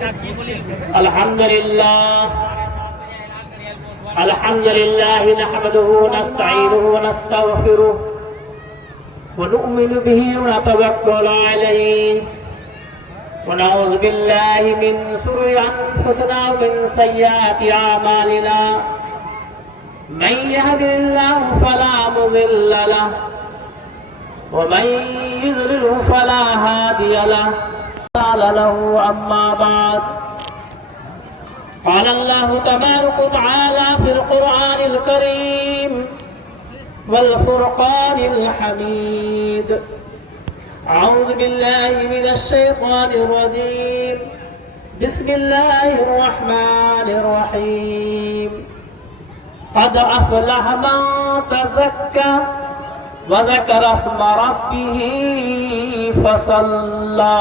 الحمد لله نحمده ونستعينه ونستغفره ونؤمن به ونتوكل عليه ونعوذ بالله من شرور أنفسنا ومن سيئات أعمالنا من يهد الله فلا مضل له ومن يضلل فلا هادي له قال له أما بعد قال الله تبارك وتعالى في القرآن الكريم والفرقان الحميد أعوذ بالله من الشيطان الرجيم بسم الله الرحمن الرحيم قد أفلح من تزكى وذكر اسم ربه فصلى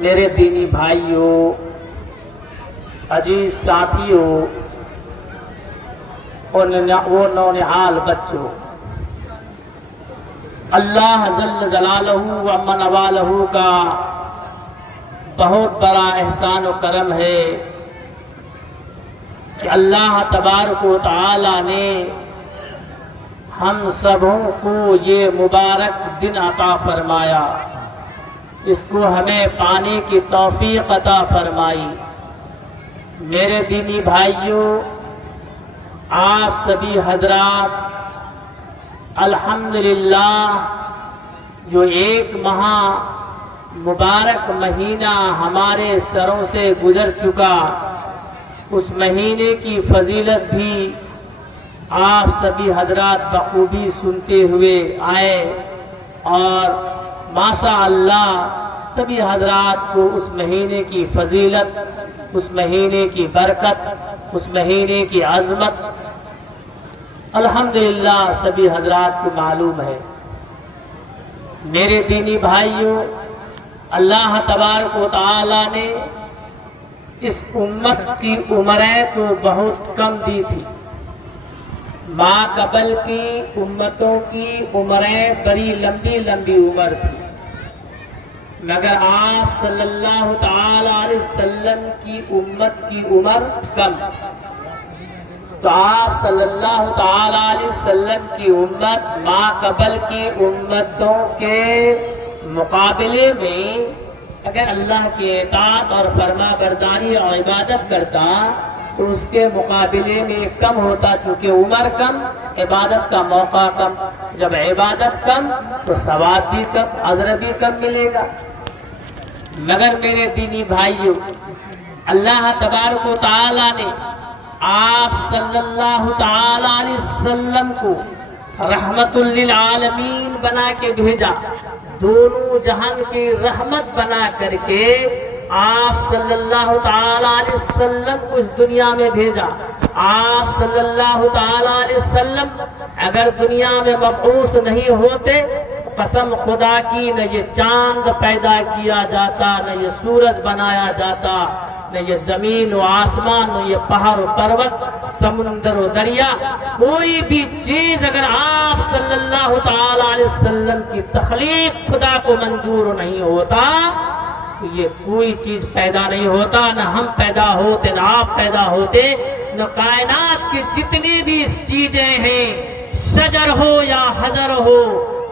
میرے دینی بھائیوں، عزیز ساتھیوں اور نونہال بچوں، اللہ جل جلالہ و من والہ کا بہت بڑا احسان و کرم ہے کہ اللہ تبارک و تعالی نے ہم سبوں کو یہ مبارک دن عطا فرمایا، اس کو ہمیں پانے کی توفیق عطا فرمائی۔ میرے دینی بھائیوں، آپ سبھی حضرات الحمدللہ جو ایک ماہ مبارک مہینہ ہمارے سروں سے گزر چکا، اس مہینے کی فضیلت بھی آپ سبھی حضرات بخوبی سنتے ہوئے آئے، اور ماشاء اللہ سبھی حضرات کو اس مہینے کی فضیلت، اس مہینے کی برکت، اس مہینے کی عظمت الحمدللہ سبھی حضرات کو معلوم ہے۔ میرے دینی بھائیوں، اللہ تبارک و تعالی نے اس امت کی عمریں تو بہت کم دی تھی، ماں قبل کی امتوں کی عمریں بڑی لمبی لمبی عمر تھی، مگر آپ صلی اللہ تعالی علیہ وسلم کی امت کی عمر کم، تو آپ صلی اللہ تعالی علیہ وسلم کی امت ماں قبل کی امتوں کے مقابلے میں اگر اللہ کی اطاعت اور فرما برداری اور عبادت کرتا تو اس کے مقابلے میں کم ہوتا، کیونکہ عمر کم، عبادت کا موقع کم، جب عبادت کم تو ثواب بھی کم، اجر بھی کم ملے گا۔ مگر میرے دینی بھائیوں، اللہ تبارک و تعالی نے آپ صلی اللہ تعالی علیہ وسلم کو رحمت للعالمین بنا کے بھیجا، دونوں جہان کی رحمت بنا کر کے آپ صلی اللہ تعالی علیہ وسلم کو اس دنیا میں بھیجا۔ آپ صلی اللہ تعالی علیہ وسلم اگر دنیا میں مبعوث نہیں ہوتے تو قسم خدا کی نہ یہ چاند پیدا کیا جاتا، نہ یہ سورج بنایا جاتا، نہ یہ زمین و آسمان، نہ یہ پہاڑ و پروت، سمندر و دریا، کوئی بھی چیز اگر آپ صلی اللہ تعالی علیہ وسلم کی تخلیق خدا کو منظور نہیں ہوتا تو یہ کوئی چیز پیدا نہیں ہوتا، نہ ہم پیدا ہوتے، نہ آپ پیدا ہوتے، نہ کائنات کی جتنی بھی چیزیں ہیں، شجر ہو یا حجر ہو،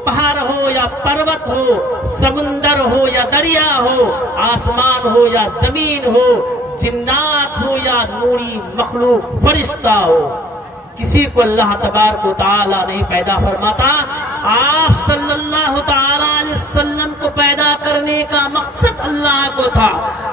پہاڑ ہو یا پروت ہو، سمندر ہو یا دریا ہو، آسمان ہو یا زمین ہو، جنات ہو یا نوری مخلوق فرشتہ ہو، کسی کو اللہ تبارک و تعالی نہیں پیدا فرماتا۔ آپ صلی اللہ تعالی علیہ وسلم کو پیدا کرنے کا مقصد اللہ کو تھا،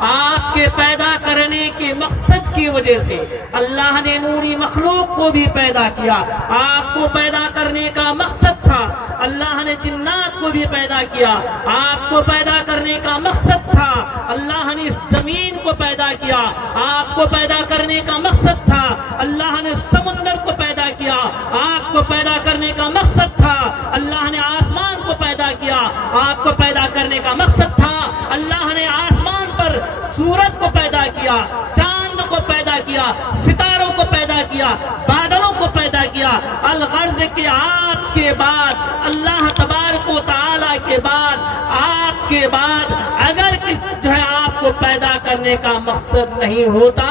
آپ کے پیدا کرنے کے مقصد کی وجہ سے اللہ نے نوری مخلوق کو بھی پیدا کیا۔ آپ کو پیدا کرنے کا مقصد تھا، اللہ نے جنات کو بھی پیدا کیا۔ آپ کو پیدا کرنے کا مقصد تھا، اللہ نے اس زمین کو پیدا کیا۔ آپ کو پیدا کرنے کا مقصد تھا، اللہ نے سمندر کو پیدا کیا۔ آپ کو پیدا کرنے کا مقصد تھا، اللہ نے آسمان کو پیدا کیا۔ آپ کو پیدا کرنے کا مقصد تھا، اللہ نے آسمان پر سورج کو پیدا کیا، چاند کو پیدا کیا، ستاروں کو پیدا کیا، بادلوں کو پیدا کیا، الغرض کہ آپ کے بعد اللہ تبارک و تعالیٰ کے بعد آپ کے بعد اگر جو ہے آپ کو پیدا کرنے کا مقصد نہیں ہوتا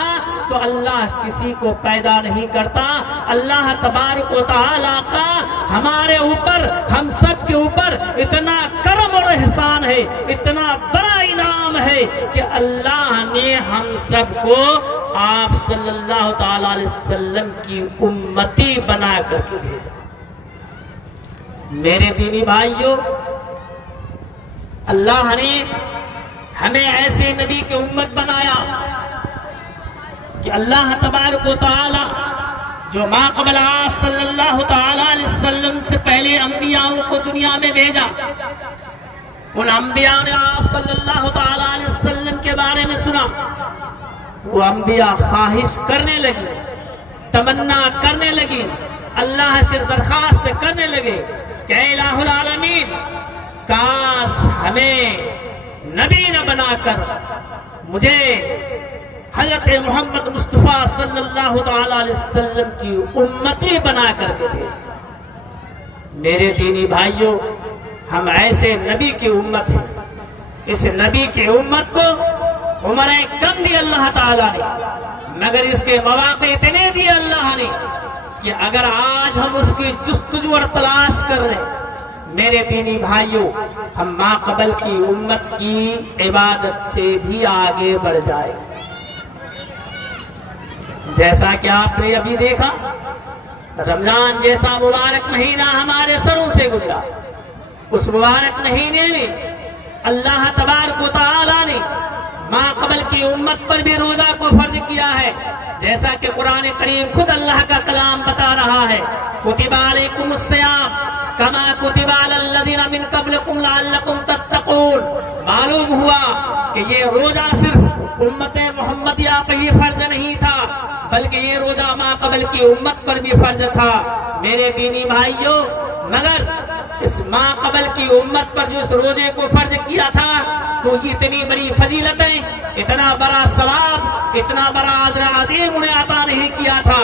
تو اللہ کسی کو پیدا نہیں کرتا۔ اللہ تبارک و تعالیٰ کا ہمارے اوپر، ہم سب کے اوپر اتنا کرم اور احسان ہے، اتنا بڑا انعام ہے کہ اللہ نے ہم سب کو آپ صلی اللہ تعالیٰ علیہ وسلم کی امتی بنا کر کے بھیجا۔ میرے دینی بھائیوں، اللہ نے ہمیں ایسے نبی کی امت بنایا کہ اللہ تبارک و تعالی جو ما قبل آپ صلی اللہ تعالی علیہ وسلم سے پہلے انبیاءوں کو دنیا میں بھیجا، ان انبیاء نے آپ صلی اللہ تعالی علیہ وسلم کے بارے میں سنا، وہ انبیاء خواہش کرنے لگی، تمنا کرنے لگی، اللہ سے درخواست کرنے لگے کہ اے الہ العالمین، کاش ہمیں نبی نہ بنا کر مجھے حضرت محمد مصطفیٰ صلی اللہ تعالی علیہ وسلم کی امتی بنا کر کے بھیج۔ میرے دینی بھائیوں، ہم ایسے نبی کی امت ہیں، اس نبی کی امت کو عمریں کم دی اللہ تعالیٰ نے، مگر اس کے مواقع اتنے دیے اللہ نے کہ اگر آج ہم اس کی جستجو اور تلاش کر رہے ہیں، میرے دینی بھائیوں، ہم ما قبل کی امت کی عبادت سے بھی آگے بڑھ جائے۔ جیسا کہ آپ نے ابھی دیکھا، رمضان جیسا مبارک مہینہ ہمارے سروں سے گزرا، اس مبارک مہینے میں اللہ تبارک و تعالی نے ما قبل کی امت پر بھی روزہ کو فرض کیا ہے، جیسا کہ قرآن کریم خود اللہ کا کلام بتا رہا ہے، کتب علیکم الصیام کما کتب علی الذین من قبلکم لعلکم تتقون۔ معلوم ہوا کہ یہ روزہ صرف امت محمدیہ پر ہی فرض نہیں تھا، بلکہ یہ روزہ ما قبل کی امت پر بھی فرض تھا۔ میرے دینی بھائیوں، مگر اس ما قبل کی امت پر جو اس روزے کو فرض کیا تھا تو یہ اتنی بڑی فضیلتیں، اتنا بڑا ثواب، اتنا بڑا اجر عظیم انہیں عطا نہیں کیا تھا،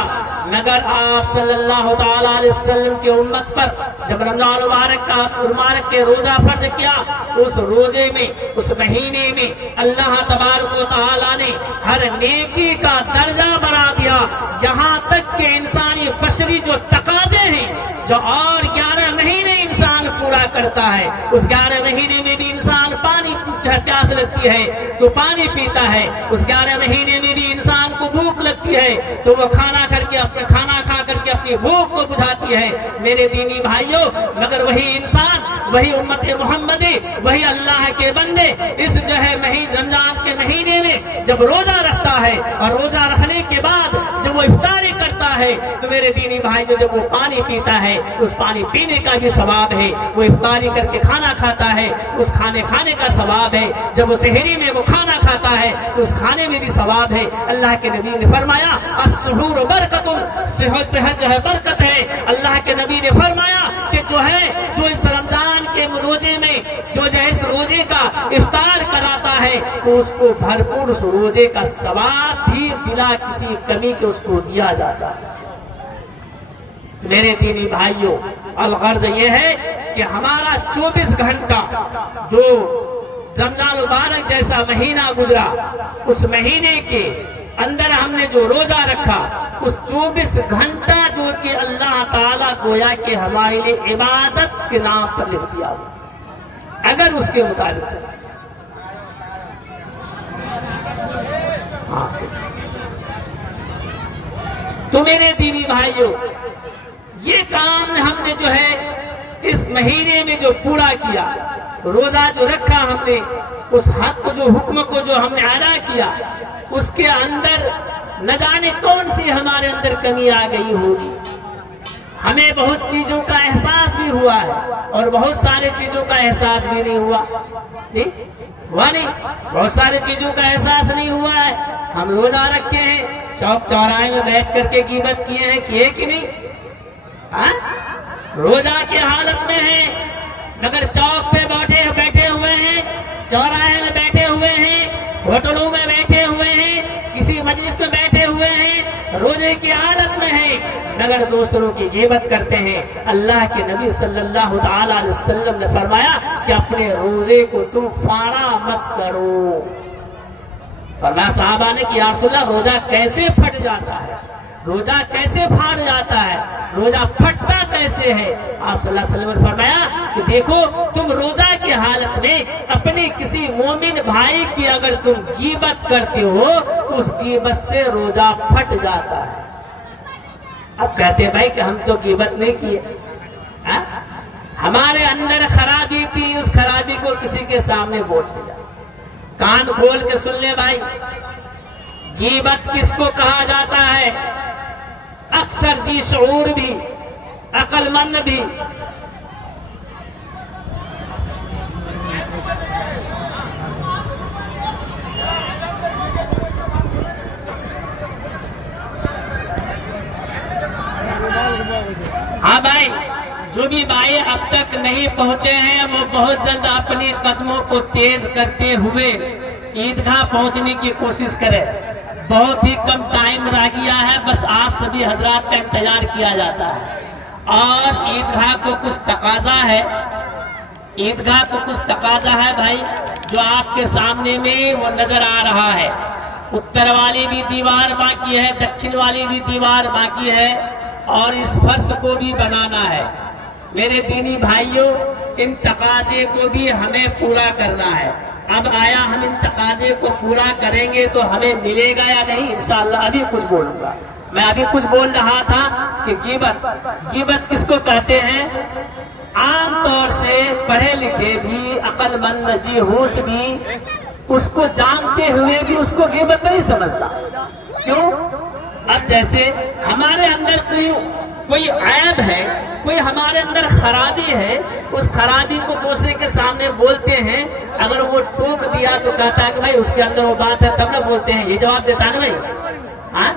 مگر آپ صلی اللہ تعالی علیہ وسلم کی امت پر جب رمضان مبارک کے روزہ فرض کیا، اس روزے میں، اس مہینے میں اللہ تبارک و تعالی نے ہر نیکی کا درجہ بڑھا دیا، یہاں تک کہ انسانی بشری جو تقاضے ہیں، جو اور 11 مہینے انسان پورا کرتا ہے، اس 11 مہینے میں بھی انسان پانی پیاس لگتی ہے تو پانی پیتا ہے، اس 11 مہینے میں بھی انسان کو بھوک لگتی ہے تو وہ کھانا کھا کر کے اپنی بھوک کو بجھاتی ہے۔ میرے دینی بھائیوں، مگر وہی انسان، وہی امت محمدی، وہی اللہ کے بندے اس جو ہے رمضان کے مہینے میں جب روزہ رکھتا ہے اور روزہ رکھنے کے بعد جب وہ افطاری کرتا ہے تو میرے دینی بھائیوں، جب وہ پانی پیتا ہے اس پانی پینے کا بھی ثواب ہے، وہ افطاری کر کے کھانا کھاتا ہے اس کھانے کا ثواب ہے، جب وہ سحری میں وہ کھانا کھاتا ہے تو اس کھانے میں بھی ثواب ہے۔ اللہ کے نبی نے فرمایا السحور برکت، صحت جو ہے برکت ہے۔ اللہ کے نبی نے فرمایا کہ جو اس رمضان کے روزے میں جو اس روزے کا افطار کراتا ہے تو اس کو بھرپور اس روزے کا ثواب بھی بلا کسی کمی کے اس کو دیا جاتا ہے۔ میرے دینی بھائیوں، الغرض یہ ہے کہ ہمارا 24 گھنٹہ جو رمضان مبارک جیسا مہینہ گزرا، اس مہینے کے اندر ہم نے جو روزہ رکھا، اس 24 گھنٹہ جو کہ اللہ تعالیٰ گویا کہ ہمارے لیے عبادت کے نام پر لکھ دیا ہو، اگر اس کے مطابق چلے۔ تو میرے دینی بھائیوں، یہ کام ہم نے جو ہے اس مہینے میں جو پورا کیا، روزہ جو رکھا ہم نے، اس حق کو جو حکم کو جو ہم نے ادا کیا، اس کے اندر نہ جانے کون سی ہمارے اندر کمی آ گئی ہوگی۔ ہمیں بہت چیزوں کا احساس بھی ہوا ہے اور بہت سارے چیزوں کا احساس بھی نہیں ہوا، ہوا نہیں، بہت سارے چیزوں کا احساس نہیں ہوا ہے۔ ہم روزہ رکھے ہیں، چوک چوراہے میں بیٹھ کر کے غیبت کیے کہ نہیں؟ روزہ کی حالت میں ہیں، مگر چوک پہ بیٹھے ہوئے ہیں، چوراہے میں بیٹھے ہوئے ہیں، ہوٹلوں میں بیٹھے ہوئے ہیں، کسی مجلس میں بیٹھے ہوئے ہیں، روزے کی حالت میں میں ہیں مگر دوسروں کی غیبت کرتے ہیں۔ اللہ کے نبی صلی اللہ تعالیٰ علیہ وسلم نے فرمایا کہ اپنے روزے کو تم فارا مت کرو۔ فرمایا صحابہ نے کہ یا رسول اللہ روزہ کیسے پھٹ جاتا ہے، روزہ کیسے پھاٹ جاتا ہے، روزہ پھٹتا کیسے ہے؟ آپ صلی اللہ علیہ وسلم نے فرمایا کہ دیکھو تم روزہ کی حالت میں اپنے کسی مومن بھائی کی اگر تم غیبت کرتے ہو تو اس غیبت سے روزہ پھٹ جاتا ہے۔ اب کہتے ہیں بھائی کہ ہم تو غیبت نہیں کیے، ہمارے اندر خرابی تھی، اس خرابی کو کسی کے سامنے بول دیا۔ کان کھول کے سن لے بھائی، غیبت کس کو کہا جاتا ہے؟ اکثر جی شعور بھی، عقل مند بھی ہاں بھائی، جو بھی بھائی اب تک نہیں پہنچے ہیں وہ بہت جلد اپنی قدموں کو تیز کرتے ہوئے عیدگاہ پہنچنے کی کوشش کرے۔ بہت ہی کم ٹائم رہ گیا ہے، بس آپ سبھی حضرات کا انتظار کیا جاتا ہے۔ اور عیدگاہ کو کچھ تقاضا ہے، عیدگاہ کو کچھ تقاضا ہے بھائی، جو آپ کے سامنے میں وہ نظر آ رہا ہے۔ اتر والی بھی دیوار باقی ہے، دکھن والی بھی دیوار باقی ہے، اور اس فرش کو بھی بنانا ہے۔ میرے دینی بھائیوں، ان تقاضے کو بھی ہمیں پورا کرنا ہے۔ اب آیا ہم ان تقاضے کو پورا کریں گے تو ہمیں ملے گا یا نہیں؟ انشاءاللہ ابھی کچھ بولوں گا۔ میں ابھی کچھ بول رہا تھا کہ غیبت کس کو کہتے ہیں؟ عام طور سے پڑھے لکھے بھی، عقل مند جی ہوش بھی اس کو جانتے ہوئے بھی اس کو غیبت نہیں سمجھتا۔ کیوں؟ اب جیسے ہمارے اندر کوئی عیب ہے، کوئی ہمارے اندر خرابی ہے، اس خرابی کو دوسرے کے سامنے بولتے ہیں، اگر وہ ٹوک دیا تو کہتا ہے کہ بھائی اس کے اندر وہ بات ہے تب نہ بولتے ہیں، یہ جواب دیتا ہے نا بھائی۔ ہاں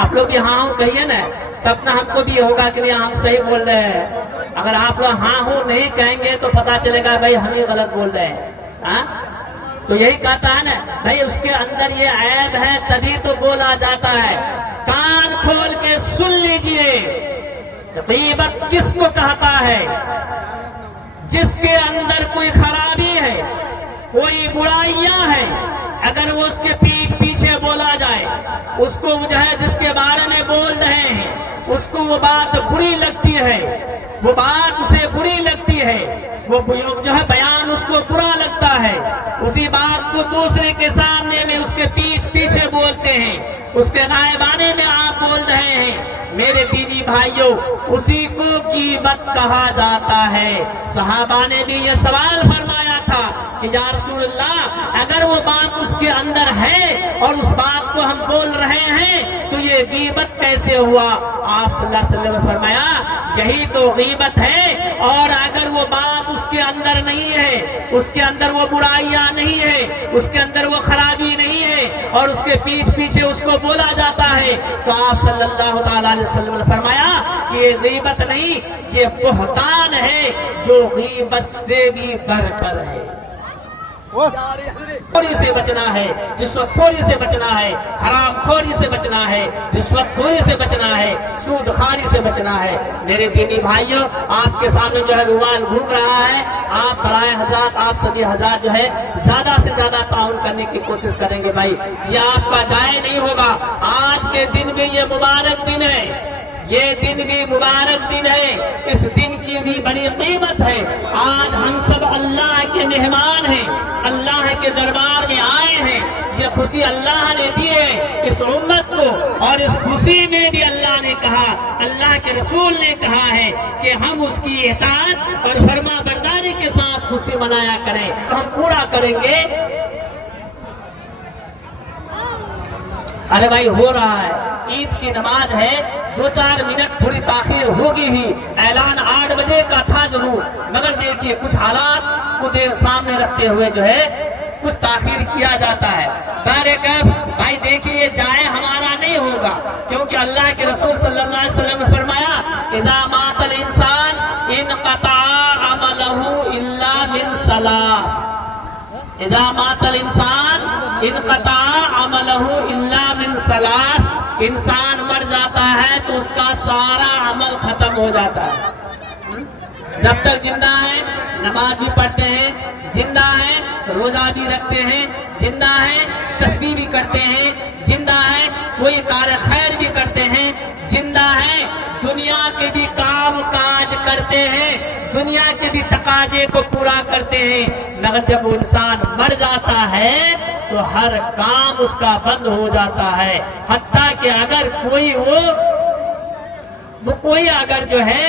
آپ لوگ بھی ہاں ہوں کہیے نا، تب نہ ہم کو بھی ہوگا کہ نہیں ہم صحیح بول رہے ہیں۔ اگر آپ لوگ ہاں ہوں نہیں کہیں گے تو پتا چلے گا بھائی ہم ہی غلط بول رہے ہیں۔ ہاں تو یہی کہتا ہے نا بھائی اس کے اندر یہ عیب ہے تبھی تو بولا جاتا ہے۔ کان کھول کے سن لیجئے، غیبت کس کو کہتا ہے؟ جس کے اندر کوئی خرابی ہے، کوئی برائیاں ہیں، اگر وہ اس کے پیٹھ پیچھے بولا جائے، اس کو جو ہے جس کے بارے میں بول رہے ہیں اس کو وہ بات بری لگتی ہے، وہ بات اسے بری لگتی ہے، وہ جو ہے بیان اس کو برا لگتا ہے، اسی بات کو دوسرے کے سامنے میں اس کے پیٹھ پیچھے بولتے ہیں، اس کے غائبانے میں آپ بول رہے ہیں۔ میرے دینی بھائیوں، اسی کو غیبت کہا جاتا ہے۔ صحابہ نے بھی یہ سوال فرمایا تھا کہ یا رسول اللہ اگر وہ بات اس کے اندر ہے اور اس بات کو ہم بول رہے ہیں تو یہ غیبت کیسے ہوا؟ آپ صلی اللہ علیہ وسلم نے فرمایا یہی تو غیبت ہے، اور اگر وہ بات اس کے اندر نہیں ہے، اس کے اندر وہ برائیاں نہیں ہے، اس کے اندر وہ خرابی نہیں ہے، اور اس کے پیٹھ پیچھے اس کو بولا جاتا ہے، تو آپ صلی اللہ تعالیٰ علیہ وسلم نے فرمایا کہ یہ غیبت نہیں، یہ بہتان ہے جو غیبت سے بھی بڑھ کر ہے۔ خوری سے بچنا ہے، رشوت خوری سے بچنا ہے، حرام خوری سے بچنا ہے، رشوت خوری سے بچنا ہے، سود خواری سے بچنا ہے۔ میرے دینی بھائیوں، آپ کے سامنے جو ہے رومال گھوم رہا ہے، آپ برائے حضرات، آپ سبھی حضرات جو ہے زیادہ سے زیادہ تعاون کرنے کی کوشش کریں گے بھائی، یہ آپ کا ضائع نہیں ہوگا۔ آج کے دن بھی یہ مبارک دن ہے، یہ دن بھی مبارک دن ہے، اس دن کی بھی بڑی قیمت ہے۔ آج ہم سب اللہ کے مہمان ہیں، اللہ کے دربار میں آئے ہیں، یہ خوشی اللہ نے دی ہے اس امت کو، اور اس خوشی میں بھی اللہ نے کہا، اللہ کے رسول نے کہا ہے کہ ہم اس کی اطاعت اور فرما برداری کے ساتھ خوشی منایا کریں۔ ہم پورا کریں گے۔ ارے بھائی ہو رہا ہے، عید کی نماز ہے، 2-4 منٹ تھوڑی تاخیر ہوگی ہی، اعلان 8 بجے کا تھا ضرور، مگر دیکھیے کچھ حالات کو سامنے رکھتے ہوئے جو ہے کچھ تاخیر کیا جاتا ہے۔ بہرکیف بھائی دیکھیے یہ جائے ہمارا نہیں ہوگا، کیونکہ اللہ کے رسول صلی اللہ علیہ وسلم نے فرمایا اذا مات الانسان انقطع عمله الا من ثلاث، اذا مات الانسان انقطع عمله الا من ثلاث، انسان مر جاتا ہے تو تو اس کا سارا عمل ختم ہو جاتا ہے۔ جب تک زندہ ہے نماز بھی پڑھتے ہیں، زندہ ہے روزہ بھی رکھتے ہیں، زندہ ہے تسبیح بھی کرتے ہیں، زندہ ہے کوئی کار خیر بھی کرتے ہیں، زندہ ہے دنیا کے بھی کام کاج کرتے ہیں، دنیا کے بھی تقاضے کو پورا کرتے ہیں، مگر جب وہ انسان مر جاتا ہے تو ہر کام اس کا بند ہو جاتا ہے، حتیٰ کہ اگر کوئی اگر جو ہے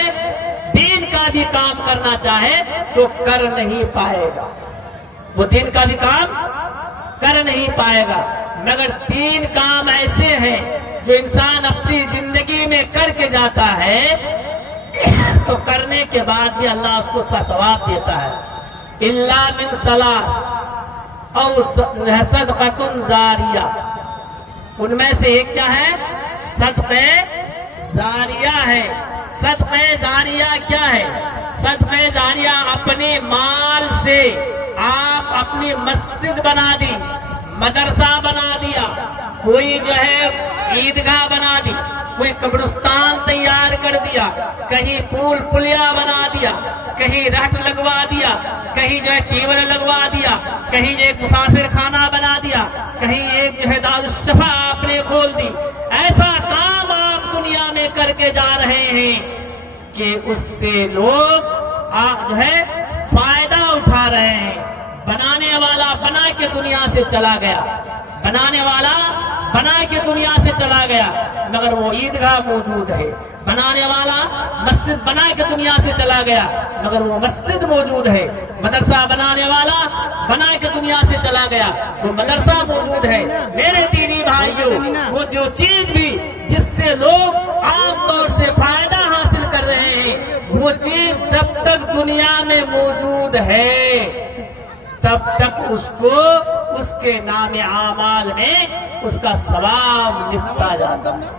دین کا بھی کام کرنا چاہے تو کر نہیں پائے گا، وہ دین کا بھی کام کر نہیں پائے گا۔ مگر تین کام ایسے ہیں جو انسان اپنی زندگی میں کر کے جاتا ہے تو کرنے کے بعد بھی اللہ اس کو ثواب دیتا ہے۔ الا من صلاۃ او صدقۃ جاریہ، ان میں سے ایک کیا ہے؟ صدقہ جاریہ ہے۔ صدقہ جاریہ کیا ہے؟ صدقہ جاریہ اپنے مال سے آپ اپنی مسجد بنا دی، مدرسہ بنا دیا، کوئی جو ہے عیدگاہ بنا دی، کوئی قبرستان تیار کر دیا، کہیں پول پلیا بنا دیا، کہیں رہٹ لگوا دیا، کہیں جو ہے ٹیبل لگوا دیا، کہیں جو ایک مسافر خانہ بنا دیا، کہیں ایک جو ہے دارالشفا آپ نے کھول دی، ایسا کام آپ دنیا میں کر کے جا رہے ہیں کہ اس سے لوگ جو ہے فائدہ اٹھا رہے ہیں۔ بنانے والا بنا کے دنیا سے چلا گیا، بنانے والا بنا کے دنیا سے چلا گیا، مگر وہ عیدگاہ موجود ہے۔ بنانے والا مسجد بنا کے دنیا سے چلا گیا، مگر وہ مسجد موجود ہے۔ مدرسہ بنانے والا بنا کے دنیا سے چلا گیا، وہ مدرسہ موجود ہے۔ میرے دینی بھائیوں، وہ جو چیز بھی جس سے لوگ عام طور سے فائدہ حاصل کر رہے ہیں، وہ چیز جب تک دنیا میں موجود ہے تب تک اس کو اس کے نام اعمال میں اس کا ثواب لکھا جاتا ہے۔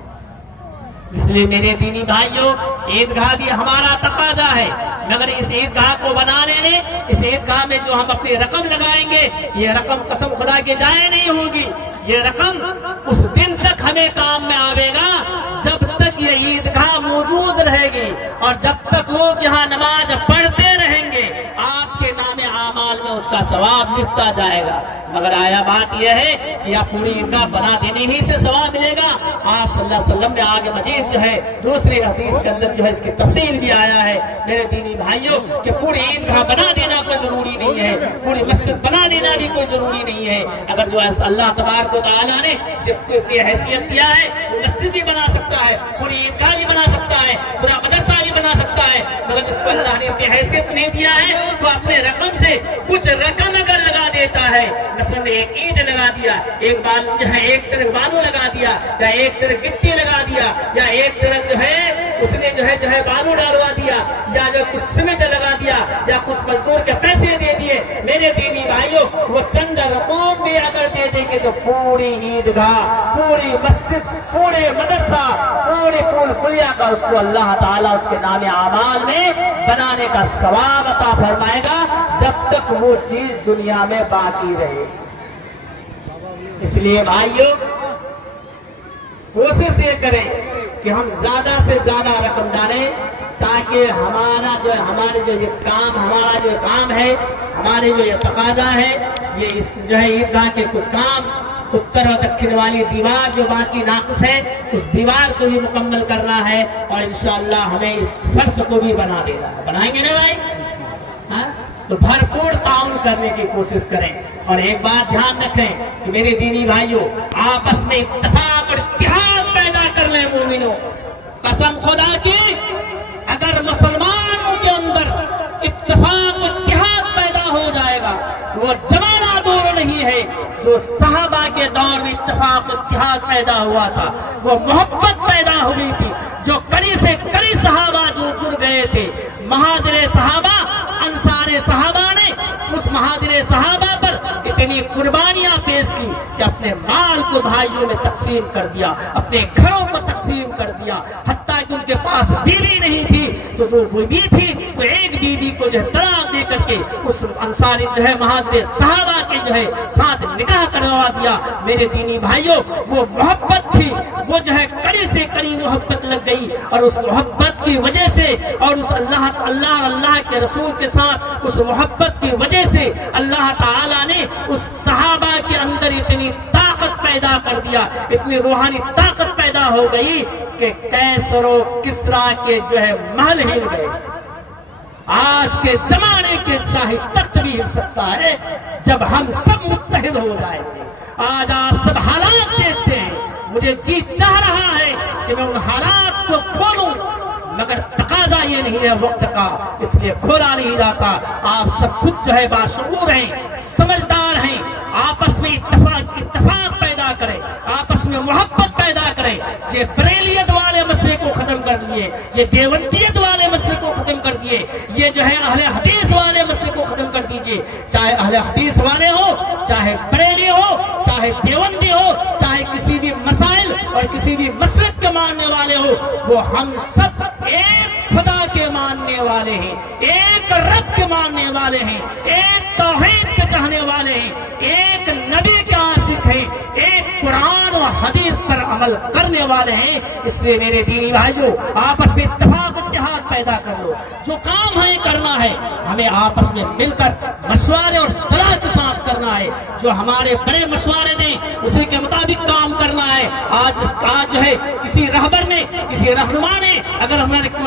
اس لیے میرے دینی بھائیوں، عیدگاہ بھی ہمارا تقاضا ہے، مگر اس عیدگاہ کو بنانے میں، اس عیدگاہ میں جو ہم اپنی رقم لگائیں گے، یہ رقم قسم خدا کے ضائع نہیں ہوگی، یہ رقم اس دن تک ہمیں کام میں آئے گا جب تک یہ عیدگاہ موجود رہے گی، اور جب تک لوگ یہاں نماز پڑھتے رہیں گے آپ کے نام اعمال میں اس کا ثواب لکھتا جائے گا۔ مگر آیا بات یہ ہے کہ آپ پوری عیدگاہ بنا دینے ہی سے ثواب ملے گا؟ آپ صلی اللہ علیہ وسلم نے آگے مزید جو ہے دوسری حدیث کے اندر جو ہے اس کی تفصیل بھی آیا ہے میرے دینی بھائیوں کہ پوری عیدگاہ بنا دینا کوئی ضروری نہیں ہے، پوری مسجد بنا دینا بھی کوئی ضروری نہیں ہے۔ اگر جو اللہ تبارک و تعالیٰ نے جب کو اتنی حیثیت دیا ہے، وہ مسجد بھی بنا سکتا ہے، پوری عیدگاہ بھی بنا سکتا ہے، پورا مدرسہ بھی بنا سکتا ہے، مگر جس کو اللہ نے اتنی حیثیت نہیں دیا ہے تو اپنے رقم سے کچھ رقم اگر لگا دیتا ہے، مثلا ایک اینٹ لگا دیا، ایک طرف بالو لگا دیا، یا ایک طرف گٹی لگا دیا، یا ایک طرف جو ہے اس نے جو ہے بالو ڈالوا دیا، یا جو کچھ سیمنٹ لگا دیا، یا کچھ مزدور کے پیسے دے دیے، میرے دینی بھائیوں وہ چند رقوم بھی اگر دے دیں گے تو پوری عیدگاہ، پوری مسجد، پورے مدرسہ، پورے پول پلیا کا اس کو اللہ تعالیٰ اس کے نام اعمال میں بنانے کا ثواب عطا فرمائے گا جب تک وہ چیز دنیا میں باقی رہے۔ اس لیے بھائیوں کوشش یہ کریں کہ ہم زیادہ سے زیادہ رقم ڈالیں تاکہ ہمارے جو یہ کام ہے، ہمارے جو یہ تقاضا ہے، یہ اس جو ہے عیدگاہ کے کچھ کام، اتر اور دکھن والی دیوار جو باقی ناقص ہے اس دیوار کو بھی مکمل کرنا ہے، اور انشاءاللہ ہمیں اس فرش کو بھی بنا دینا ہے۔ بنائیں گے نا بھائی؟ ہاں تو بھرپور تعاون کرنے کی کوشش کریں، اور ایک بات دھیان رکھیں کہ میرے دینی بھائیوں آپس میں اتفاق اور اتحاد پیدا کر لیں مومنوں۔ قسم خدا کی اگر مسلمانوں کے اندر اتفاق اور اتحاد پیدا ہو جائے گا تو وہ زمانہ دور نہیں ہے جو صحابہ کے دور میں اتفاق اور اتحاد پیدا ہوا تھا، وہ محبت پیدا ہوئی تھی، جو کڑی سے کڑی صحابہ جو جڑ گئے تھے، مہاجر صحابہ، انصار صحابہ نے اس مہاجر صحابہ پر اتنی قربانیاں پیش کی کہ اپنے مال کو بھائیوں میں تقسیم کر دیا، اپنے گھروں کو تقسیم کر دیا، حتیٰ کہ ان کے پاس بیوی نہیں تھی تو دو بیوی تھی تو ایک بیوی کو جو ہے طلاق دے کر کے اس انصاری جو ہے مہاجر صحابہ کے جو ہے ساتھ نکاح کروا دیا۔ میرے دینی بھائیوں، وہ محبت تھی، وہ جو ہے کڑی سے کڑی محبت لگ گئی، اور اس محبت کی وجہ سے اور اس اللہ کے رسول کے ساتھ اس محبت کی وجہ سے اللہ تعالیٰ نے اس صحابہ کے اندر اتنی طاقت پیدا کر دیا، اتنی روحانی طاقت پیدا ہو گئی کہ کیسر و کسریٰ کے جو ہے محل ہل گئے۔ آج کے زمانے کے شاہی تخت بھی ہل سکتا ہے جب ہم سب متحد ہو جائیں گے۔ آج آپ سب حالات دیکھتے ہیں، مجھے جی چاہ رہا ہے کہ میں ان حالات کو کھولوں، مگر تقاضا یہ نہیں ہے وقت کا، اس لیے کھولا نہیں جاتا۔ آپ سب خود جو ہے باشعور ہیں، سمجھدار ہیں، آپس میں اتفاق پیدا کریں، آپس میں محبت پیدا کریں۔ یہ بریلیت والے مسئلے کو ختم کر دیے، یہ دیوبندیت والے مسئلے کو ختم کر دیے، یہ جو ہے اہل حدیث والے مسئلے کو ختم کر دیجئے۔ چاہے اہل حدیث والے ہو، چاہے بریلی ہو، چاہے دیوبندی ہو، چاہے کسی بھی مسائل اور کسی بھی مسلک کے ماننے والے ہو، وہ ہم سب ایک خدا کے ماننے والے ہیں، ایک رب کے ماننے والے ہیں، ایک توحید کے چاہنے والے ہیں، ایک نبی کے عاشق ہیں، ایک قرآن و حدیث پر عمل کرنے والے ہیں۔ اس لیے میرے دینی بھائیوں، آپس میں اتفاق اتحاد پیدا کر لو۔ جو کام ہمیں کرنا ہے ہمیں آپس میں مل کر مشورے اور صلاح کے ساتھ کرنا ہے۔ جو ہمارے بڑے مشورے دیں اسی کے مطابق کام کرنا ہے۔ آج جو ہے کسی رہبر نے، کسی رہنما نے اگر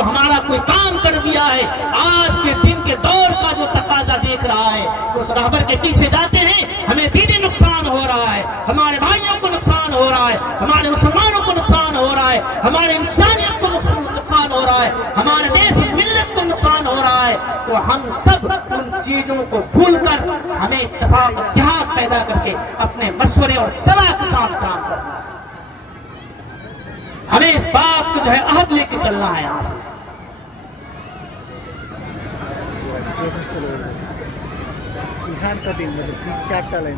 ہمارا کوئی کام کر دیا ہے، آج کے دن کے دور کا جو تقاضا دیکھ رہا ہے، اس رہبر کے پیچھے جاتے ہیں، ہمیں دینی نقصان ہو رہا ہے، ہمارے بھائیوں کو نقصان ہو رہا ہے، ہمارے مسلمانوں کو نقصان ہو رہا ہے، ہمارے انسانیت کو نقصان ہو رہا ہے، ہمارے دیش ملت کو نقصان ہو رہا ہے، تو ہم سب ان چیزوں کو بھول کر ہمیں اتفاق اتحاد پیدا کر کے اپنے مشورے اور صلاح کے ساتھ کام کرنا ہے۔ ہمیں اس بات کو جو ہے عہد لے کے چلنا ہے یہاں سے۔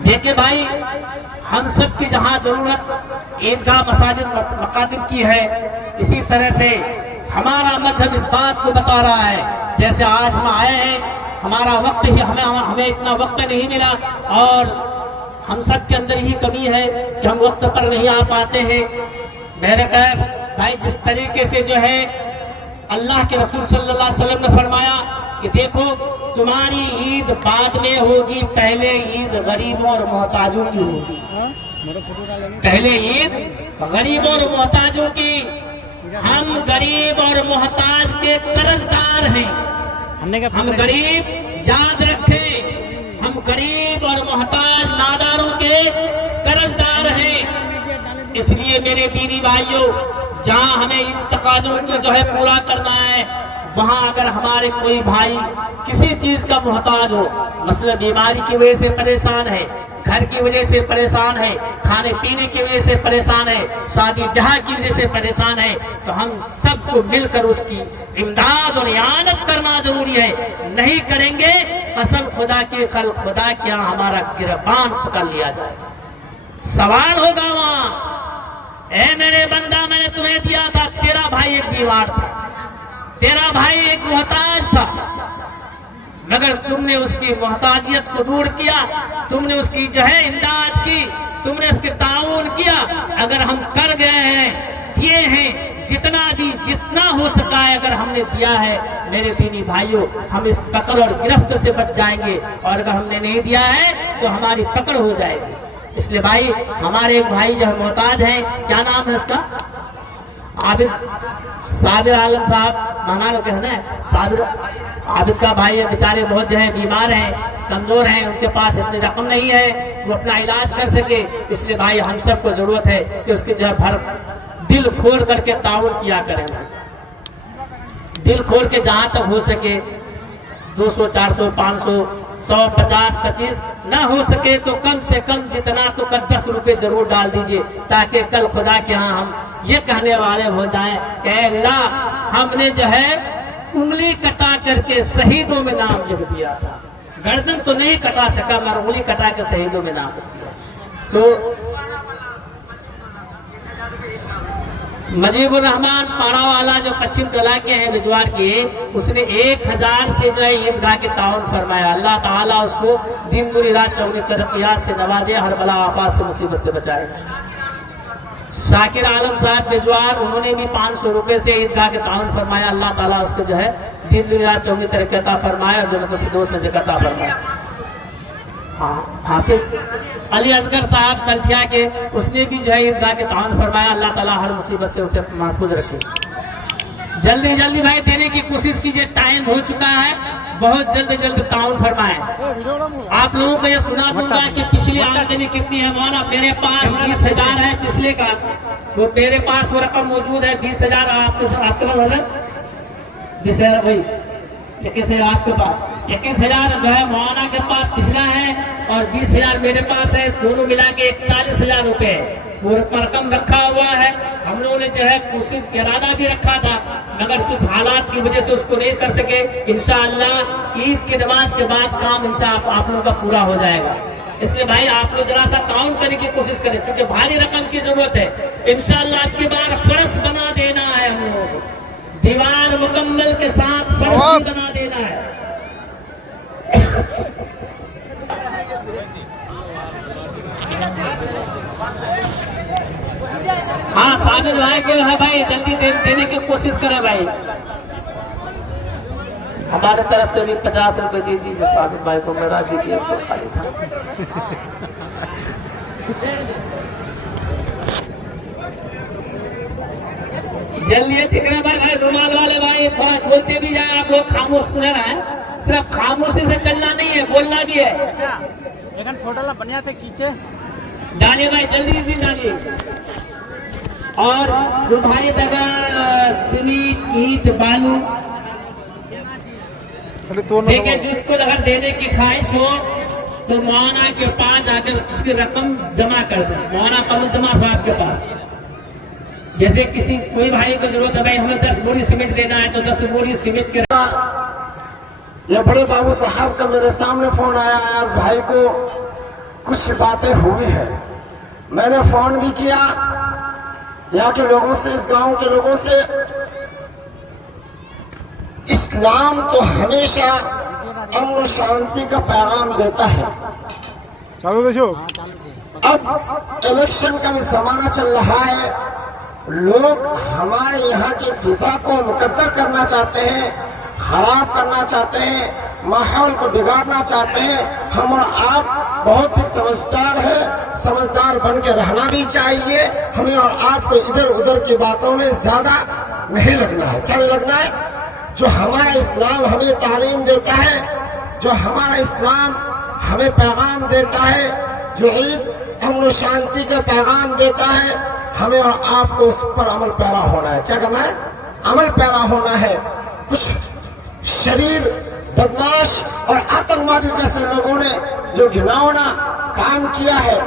دیکھیں بھائی، ہم سب کی جہاں ضرورت عیدگاہ مساجد مقادم کی ہے، اسی طرح سے ہمارا مذہب اس بات کو بتا رہا ہے۔ جیسے آج ہم آئے ہیں، ہمارا وقت ہی ہمیں اتنا وقت نہیں ملا، اور ہم سب کے اندر ہی کمی ہے کہ ہم وقت پر نہیں آ پاتے ہیں۔ میرے کہا بھائی، جس طریقے سے جو ہے اللہ کے رسول صلی اللہ علیہ وسلم نے فرمایا کہ دیکھو تمہاری عید بعد میں ہوگی، پہلے عید غریبوں اور محتاجوں کی ہوگی۔ پہلے عید غریبوں اور محتاجوں کی۔ ہم غریب اور محتاج کے قرضدار ہیں۔ ہم غریب، یاد رکھیں، ہم غریب اور محتاج ناداروں کے قرضدار ہیں۔ اس لیے میرے دینی بھائیوں، جہاں ہمیں ان تقاضوں کو جو ہے پورا کرنا ہے، وہاں اگر ہمارے کوئی بھائی کسی چیز کا محتاج ہو، مثلا بیماری کی وجہ سے پریشان ہے، گھر کی وجہ سے پریشان ہے، کھانے پینے کی وجہ سے پریشان ہے، شادی بیاہ کی وجہ سے پریشان ہے، تو ہم سب کو مل کر اس کی امداد اور اعانت کرنا ضروری ہے۔ نہیں کریں گے، قسم خدا کی خدا کیا ہمارا گربان پکڑ لیا جائے۔ سوال ہوگا وہاں، اے میرے بندہ، میں نے تمہیں دیا تھا، تیرا بھائی ایک بیمار تھا، تیرا بھائی ایک محتاج تھا، مگر تم نے اس کی محتاجیت کو دور کیا، تم نے اس کی جو ہے امداد کی، تم نے اس کے تعاون کیا۔ اگر ہم کر گئے ہیں، دیے ہیں، جتنا ہو سکا ہے اگر ہم نے دیا ہے، میرے دینی بھائیوں، ہم اس پکڑ اور گرفت سے بچ جائیں گے، اور اگر ہم نے نہیں دیا ہے تو ہماری پکڑ ہو جائے گی۔ اس لیے بھائی، ہمارے ایک بھائی جو ہے محتاج ہیں، کیا نام ہے اس کا؟ عابد، صابر عالم صاحب، مہنگا کہنا ہے، صابر عابد کا بھائی ہے، بیچارے بہت جو ہے بیمار ہیں، کمزور ہیں، ان کے پاس اتنی رقم نہیں ہے وہ اپنا علاج کر سکے۔ اس لیے بھائی ہم سب کو ضرورت ہے کہ اس کی جو ہے دل کھول کر کے تعاون کیا کریں، دل کھول کے جہاں تک ہو سکے 200 400 500 100 50 25 نہ ہو سکے تو کم سے کم جتنا تو 10 روپے ضرور ڈال دیجئے، تاکہ کل خدا کے ہاں ہم یہ کہنے والے ہو جائیں کہ اے اللہ، ہم نے جو ہے انگلی کٹا کر کے شہیدوں میں نام لکھ دیا تھا، گردن تو نہیں کٹا سکا مگر انگلی کٹا کے شہیدوں میں نام لکھ دیا۔ تو مجیب الرحمان پاڑا والا جو پچھم کلا کے ہیں بجوار کے، اس نے 1000 سے جو ہے عیدگاہ کے تعاون فرمایا. اللہ تعالیٰ اس کو دن دوری رات چوگنی ترقیات سے نوازے، ہر بلا آفات سے مصیبت سے بچائے. شاکر عالم صاحب بجوار، انہوں نے بھی 500 روپے سے عیدگاہ کے تعاون فرمایا. اللہ تعالیٰ اس کو جو ہے دن دوری رات چوگنی ترقی عطا فرمایا اور جنت الفردوس میں جگہ عطا فرمایا. حافظ علی اصغر صاحب کلتھیا کے، اس نے بھی جو ہے عیدگاہ کے تعاون فرمایا. اللہ تعالیٰ ہر مصیبت سے اسے محفوظ رکھے. جلدی جلدی بھائی دینے کی کوشش کیجئے، ٹائم ہو چکا ہے، بہت جلد تعاون فرمائیں. آپ لوگوں کو یہ سنا دوں گا کہ پچھلی آمدنی کتنی ہے. مولانا میرے پاس 20,000 ہے پچھلے کا، وہ میرے پاس وہ رقم موجود ہے. 20,000 آپ کے پاس ہے 20,000 بھائی، 21,000 آپ کے پاس. 21,000 جو ہے مولانا کے پاس پچھلا ہے اور 20,000 میرے پاس ہے. دونوں ملا کے 41,000 روپے وہ رقم رکھا ہوا ہے. ہم لوگوں نے جو ہے کوشش ارادہ بھی رکھا تھا، مگر کچھ حالات کی وجہ سے اس کو نہیں کر سکے. انشاءاللہ عید کی نماز کے بعد کام انشاءاللہ آپ لوگوں کا پورا ہو جائے گا. اس لیے بھائی آپ لوگ ذرا سا تعاون کرنے کی کوشش کریں، کیونکہ بھاری رقم کی ضرورت ہے. انشاءاللہ اب کی بار فرش بنا دینا ہے، ہم لوگوں کو دیوار مکمل کے ساتھ فرش بھی بنا دینا ہے. ہاں ساجد بھائی جو ہے بھائی جلدی دینے کی کوشش کرے بھائی. ہمارے طرف سے بھی 50 روپے دے دیجیے ساجد بھائی کو، میرا بھی جیب تو خالی تھا. جلدی دکھ رہے بھائی رومال والے بھائی تھوڑا بولتے بھی جائیں. آپ لوگ خاموش نہ رہیں، صرف خاموشی سے چلنا نہیں ہے، بولنا بھی ہے. فوٹو بنیا تھے کھینچے ڈالیے بھائی جلدی ڈالیے. اور جو بھائی بغیر سیمنٹ اینٹ بالو دیکھیں، جس کو اگر دینے کی خواہش ہو تو مولانا کے پاس آ کر اس کی رقم جمع کر دیں. مولانا قمرالزمان صاحب کے پاس. جیسے کسی کوئی بھائی کو ضرورت ہے بھائی ہمیں 10 بوری سیمنٹ دینا ہے تو 10 بوری سیمنٹ کے. یہ بڑے بابو صاحب کا میرے سامنے فون آیا، آیاز بھائی کو کچھ باتیں ہوئی ہیں. میں نے فون بھی کیا یہاں کے لوگوں سے، اس گاؤں کے لوگوں سے. اسلام تو ہمیشہ امن و شانتی کا پیغام دیتا ہے. اب الیکشن کا بھی زمانہ چل رہا ہے، لوگ ہمارے یہاں کی فضا کو مقدر کرنا چاہتے ہیں، خراب کرنا چاہتے ہیں، ماحول کو بگاڑنا چاہتے ہیں. ہم اور آپ بہت ہی سمجھدار ہیں، سمجھدار بن کے رہنا بھی چاہیے. ہمیں اور آپ کو ادھر ادھر کی باتوں میں زیادہ نہیں لگنا ہے. کیا نہیں لگنا ہے؟ جو ہمارا اسلام ہمیں تعلیم دیتا ہے، جو ہمارا اسلام ہمیں پیغام دیتا ہے، جو عید امن و شانتی کا پیغام دیتا ہے، ہمیں اور آپ کو اس پر عمل پیرا ہونا ہے. کیا کرنا ہے؟ عمل پیرا ہونا ہے. کچھ شریر بدماش اور آتنکوادی جیسے لوگوں نے جو گھناؤنا کام کیا ہے،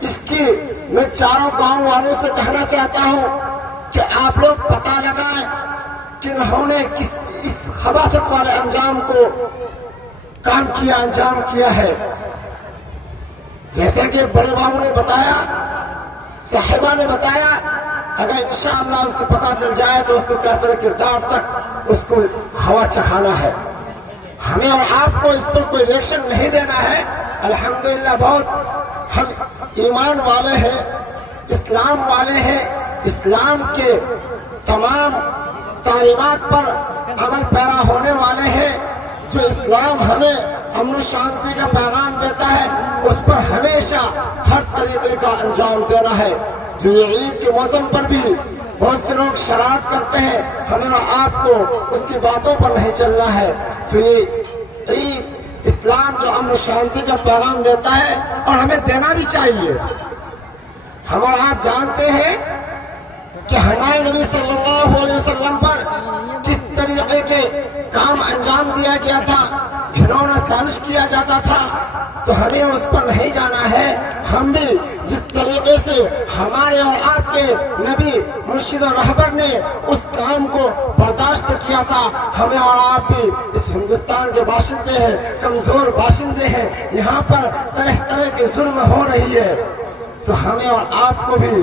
اس کی میں چاروں گاؤں والوں سے کہنا چاہتا ہوں کہ آپ لوگ پتہ لگائیں کہ انہوں نے اس خباثت والے انجام کو کام کیا، انجام کیا ہے. جیسے کہ بڑے بابو نے بتایا، صاحبہ نے بتایا، اگر انشاءاللہ اس کو پتہ چل جائے تو اس کو کیفر کردار تک اس کو ہوا چکھانا ہے. ہمیں اور آپ کو اس پر کوئی ریئیکشن نہیں دینا ہے. الحمدللہ بہت ہم ایمان والے ہیں، اسلام والے ہیں، اسلام کے تمام تعلیمات پر عمل پیرا ہونے والے ہیں. جو اسلام ہمیں امن و شانتی کا پیغام دیتا ہے اس پر ہمیشہ ہر طریقے کا انجام دینا ہے. جو یہ عید کے موسم پر بھی بہت سے لوگ شرارت کرتے ہیں، ہمیں آپ کو اس کی باتوں پر نہیں چلنا ہے. تو یہ عید اسلام جو امن و شانتی کا پیغام دیتا ہے اور ہمیں دینا بھی چاہیے. ہم اور آپ جانتے ہیں کہ ہمارے نبی صلی اللہ علیہ وسلم پر کس طریقے کے کام انجام دیا گیا تھا، گھنونا سازش کیا جاتا تھا. تو ہمیں اس پر نہیں جانا ہے. ہم بھی جس طریقے سے ہمارے اور آپ کے نبی مرشد و رہبر نے اس کام کو برداشت کیا تھا، ہمیں اور آپ بھی اس ہندوستان کے باشندے ہیں، کمزور باشندے ہیں. یہاں پر طرح طرح کے ظلم ہو رہی ہے، تو ہمیں اور آپ کو بھی